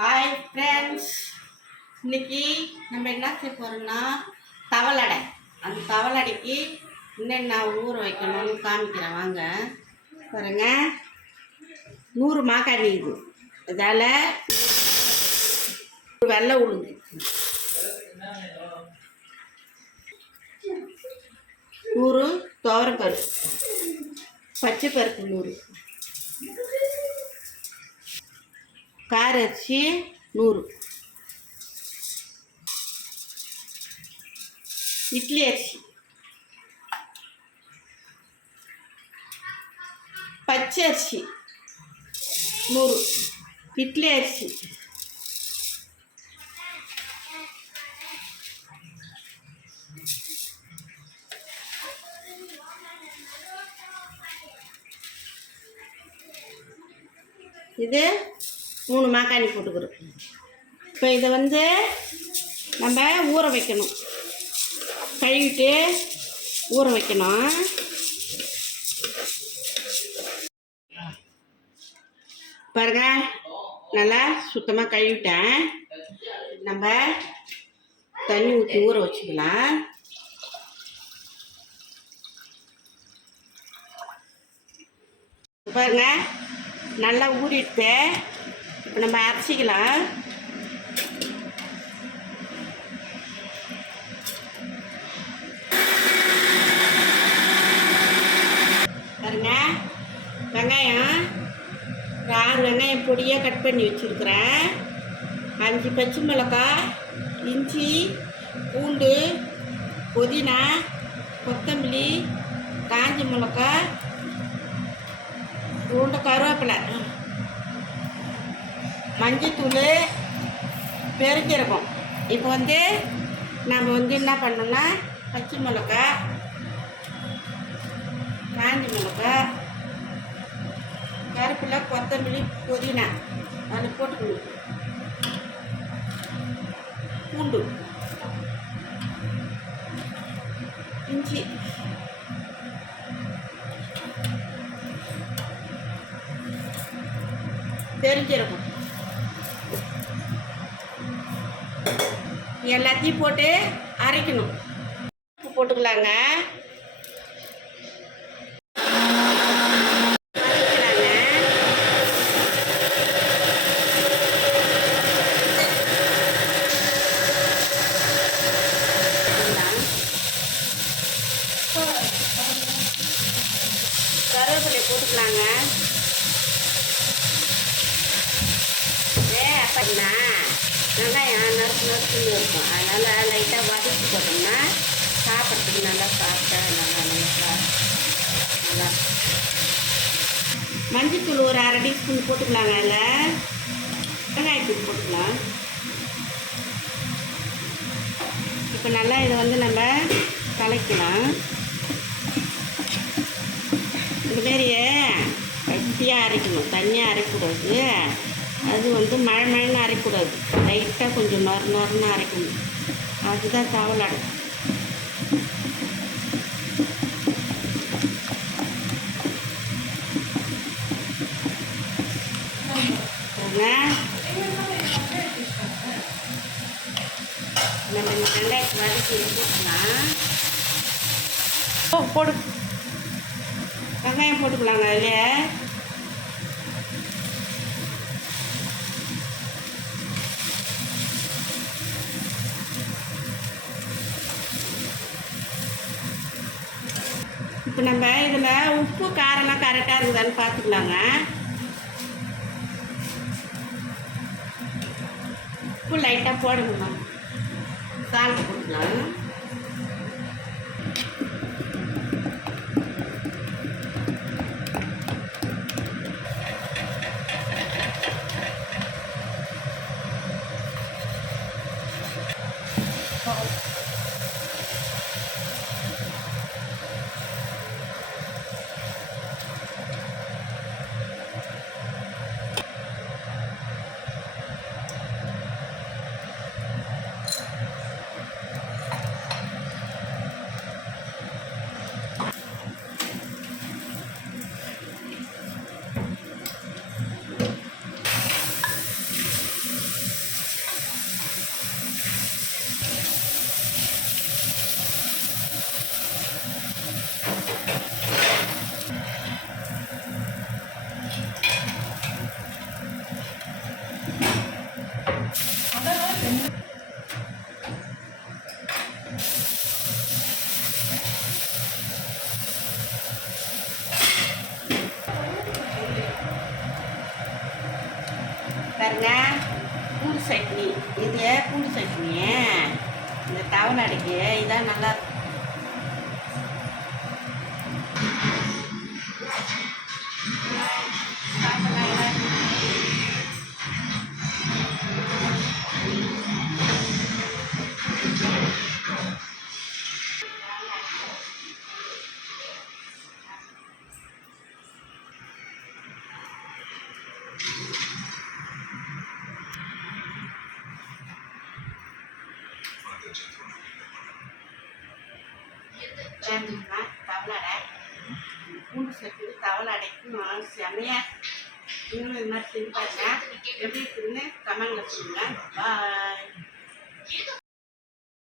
Hi friends, இன்னைக்கு நம்ம என்ன செய்ய போகிறோம்னா தவளடை. அந்த தவளடைக்கு என்னென்ன ஊற வைக்கணும்னு காமிக்கிறேன் வாங்க. பாருங்க, 100 மாக்காய் இது, இதால் வெள்ளை உளுந்து, 100 துவரப்பருப்பு, பச்சை பருப்பு 100, கார அரிசி 100, இட்லி அரிசி, பச்சை அரிசி 100, இட்லி அரிசி, இது 3 மாக்காணி போட்டுக்கிறோம். இப்போ இதை நம்ம ஊற வைக்கணும், கழுவிட்டு ஊற வைக்கணும். பாருங்க, நல்லா சுத்தமாக கழுவிட்டேன். நம்ம தண்ணி ஊற்றி ஊற வச்சுக்கலாம். பாருங்க, நல்லா ஊறிட்டு இப்போ நம்ம அரைச்சிக்கலாம். பாருங்க, வெங்காயம் 6 வெங்காயம் பொடியாக கட் பண்ணி வச்சுருக்குறேன். 5 பச்சை மிளகாய், இஞ்சி, பூண்டு, புதினா, கொத்தமல்லி, காஞ்ச மிளகாய், பூண்டு, கருவேப்பிலை, மஞ்சத்தூள், பெருஞ்சீரகம். இப்போ நம்ம என்ன பண்ணோம்னா பச்சை மிளகாய், காஞ்ச மிளகாய், கருவேப்பிலை, கொத்தமல்லி, புதினா அதில் போட்டுக்கணும். பூண்டு, இஞ்சி, பெருஞ்சீரகம் எல்லாத்தையும் போட்டு அரைக்கணும். உப்பு போட்டுக்கலாங்க. கருவேப்பிலை போட்டுக்கலாங்க. அப்படின்னா வெங்காயம் நறுக்குன்னு இருக்கும், அதனால் லைட்டாக வதக்கி போட்டோம்னா சாப்பிட்றதுக்கு நல்லா சாப்பிட்டா நல்லா மஞ்சத்தூள் ஒரு 1/2 டீஸ்பூன் போட்டுக்கலாங்க. அதில் வெங்காயத்தூள் போட்டுக்கலாம். இப்போ நல்லா இதை நம்ம கலக்கலாம். இதுமாரியே கட்டியாக அரைக்கணும், தண்ணியாக அரைக்கக்கூடாது. அது மழை மழைன்னு அரைக்கூடாது, லைட்டாக கொஞ்சம் நொறுன்னு அரைக்கணும். அதுதான் தவளடை. நம்ம இந்த வெங்காயத்தை வதக்கி போட்டுக்கலாம். போடு, வெங்காயம் போட்டுக்கலாங்க. அதில் இப்போ நம்ம இதில் உப்பு காரம்லாம் கரெக்டாக இருக்குதான்னு பார்த்துக்கலாங்க. உப்பு லைட்டாக போடணுமா, சால்ட் போட்டுக்கலாம். பாருங்க, பூண்டு சட்னி. இது பூண்டு சட்னி. இந்த தவளை அடைக்கு இதான் நல்லா இருக்கும். வேணும்னா தவளை அடை, பூண்டு சட்னி தவளை அடைக்கும் செமையாக. நீங்களும் இது மாதிரி செஞ்சு பாருங்க. எப்படி இருக்குதுன்னு கமெண்ட்ல சொல்லுங்கள். பாய்.